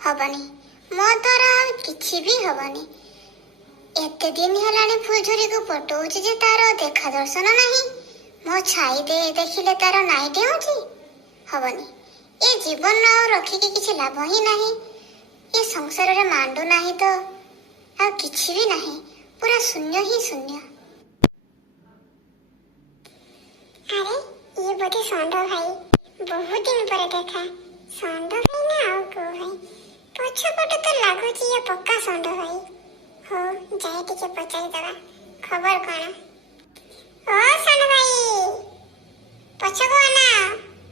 हबनी मो द्वारा किछि भी हबनी। एते दिन हेलानी फुलझड़ी को पटौछि जे तार देखा दर्शन नहीं। मो छाई दे देखिले तार नाई डेउछि हबनी। ए जीवन आ रखिके किछि लाभ ही नहीं। ए संसार रे मांडू नहीं तो आ किछि भी नहीं, पूरा शून्य ही शून्य। अरे ये बोधे षंढ भाई, बहुत दिन पर देखा। षंढ भाई ना आउ को भाई, पछपट तो लागुची ये पक्का षंढ भाई। हो जाए टिके पचारि दबा खबर कौन। ओ षंढ भाई पछको आना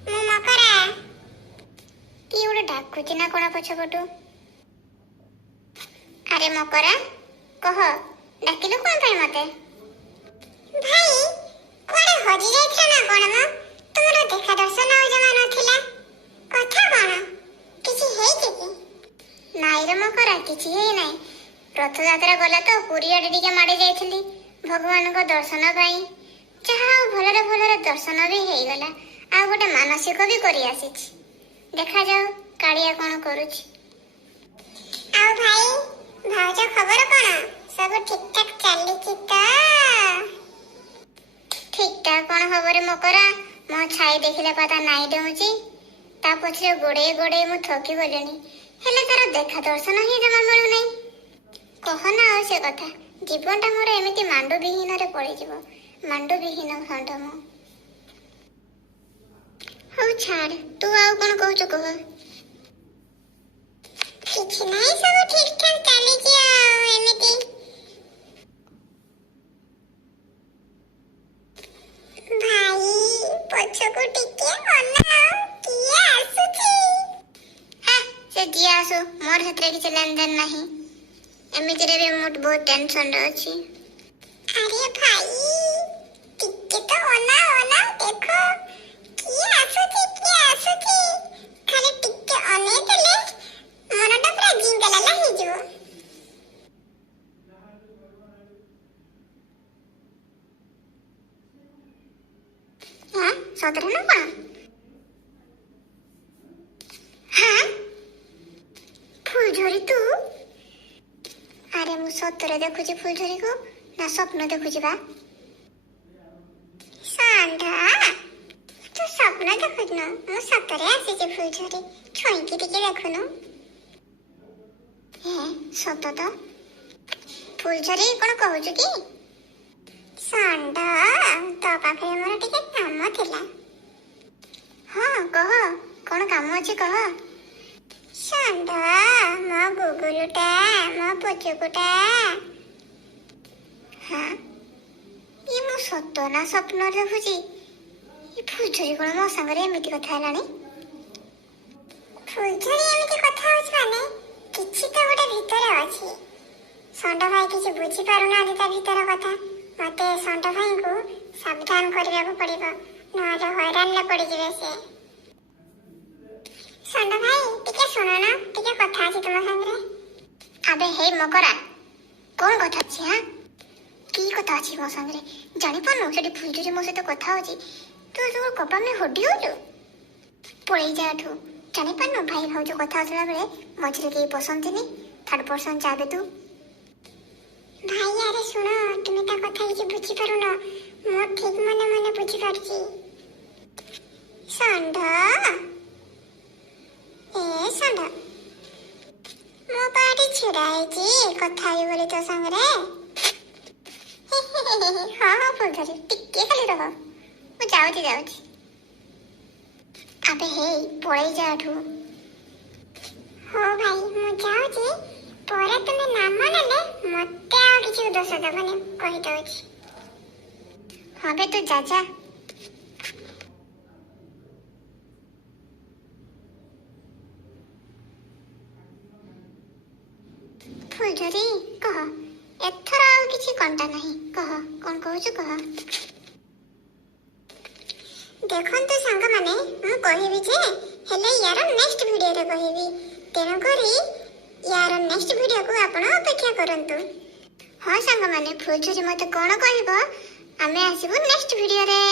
मु मकरा। ती उडे डाकुची ना कोना पछपटू। अरे मकरा कह, डाकिलु कोन पई मते? भाई कोडे हजी जाइथिला ना कोन म? तुमरो देखा दर्शन हो जमा नथिला। कथा कोन? किछि हेइ कि? नाई रे मकरा किछि हे नाही। रथ यात्रा गला तो पुरी आडे टिके माडे जाइथिली भगवान को दर्शन पाई। जहा भलरे भलरे दर्शन भी हेइ गला। आ गोटे मानसिक भी करी आसीछि। देखा जाऊ कालिया कोन करूछि। आओ भाई भाउज खबर कोन? सब ठीक ठाक चलीछि त? ठीक ठाक कोन हबरे मकरा। मो छाई देखिले पता नाई देउछि। ता पछरे गोडे गोडे मु थकी गलेनी। हेले तार देखा दर्शन ही जमा मिलु नहीं। कहना आ से कथा, जीवनटा मोर एमिति मांडू विहीन रे पड़ी जीवो। मांडू विहीन खंड मो। हौ छाड़, तू आउ कोन कहउछु कह। किछि नाही, सब ठीक ठाक चलीछि आ एमिति। भाई पछको टिके अनाओ किए आसुछि। हा से जी आसु, मोर हत्रे किछि लेन देन नाही। एमिति रे भी मोट बहुत टेंशन रे अछि। अरे भाई टिके तो अनाओ देखो किए आसुछि। खाली टिके अने देले मनटा पूरा जिंगला लाहि जिवो। हां सतरे ना कोन? हां फुलझड़ी तू? अरे मु सतरे देखुची फुलझड़ी को ना स्वप्न देखुची बा? षंढ तू स्वप्न देखुनु, मु सतरे आसीछि फुलझड़ी छोइकी टिके देखुनु। हे सत तो फुलझड़ी कोन कहउछु की? षंढ तो पाखे मोर टिके काम थिला। हां कह, कोन काम अछि कह। षंढ मो गुगुलुटा मो पुचुकुटा। हाँ ये मु सत ना स्वप्न देखुची? ये फुलझड़ी कोन मो संगरे एमिति कथा हेलानी? फुलझड़ी एमिति कथा होछ माने किछि तो गोटे भितरे अछि। षंढ भाई किछि बुझी पारु ना ता भितर कथा। मते षंढ भाई को सावधान करियाको पड़िबो, नहले हैरान ले पड़ी जिवे से। षंढ भाई टिके सुनो ना, टिके कथा अछि तुम संगरे। अबे हे मकरा कोन कथा अछि? हां की कथा अछि मो संगरे? जानि पानु सेठी फुलझड़ी मो सहित कथा होछि। तू तो कपा में होडी होजो पळै जाठू। जानि पानु भाई भाउजो कथा होतला बेले मझरे के पसंद थिनी। थर्ड पर्सन चाबे तू। भाई यारे सुनो, तुमे ता कथा किछि बुझी पारु ना। मो ठीक मने मने बुझी पारछि। षंढ ए षंढ मो पाटी छिड़ाइछि कथा ही बोली तो संगरे। हाँ फुलझड़ी टिके खाली रह, मु जाउछि। अबे हे पळै जाठू। हो भाई मु जाउछि, परे तुमे नाम नेले मते आ किछि दोष दबने कहि दउछि। हाँ बे तू जा जा। फुलझड़ी कह, एथर आ किछि कंटा नहीं। कह कोन कहउछु कह। देखंतु सांग माने मु कहिबि जे हेले यार नेक्स्ट वीडियो रे कहिबि। तेनु करी यार नेक्स्ट वीडियो को आपण अपेक्षा करंतु। हाँ सांग माने फुलझड़ी मते कोन कहबो, आमे आसीबो नेक्स्ट वीडियो रे।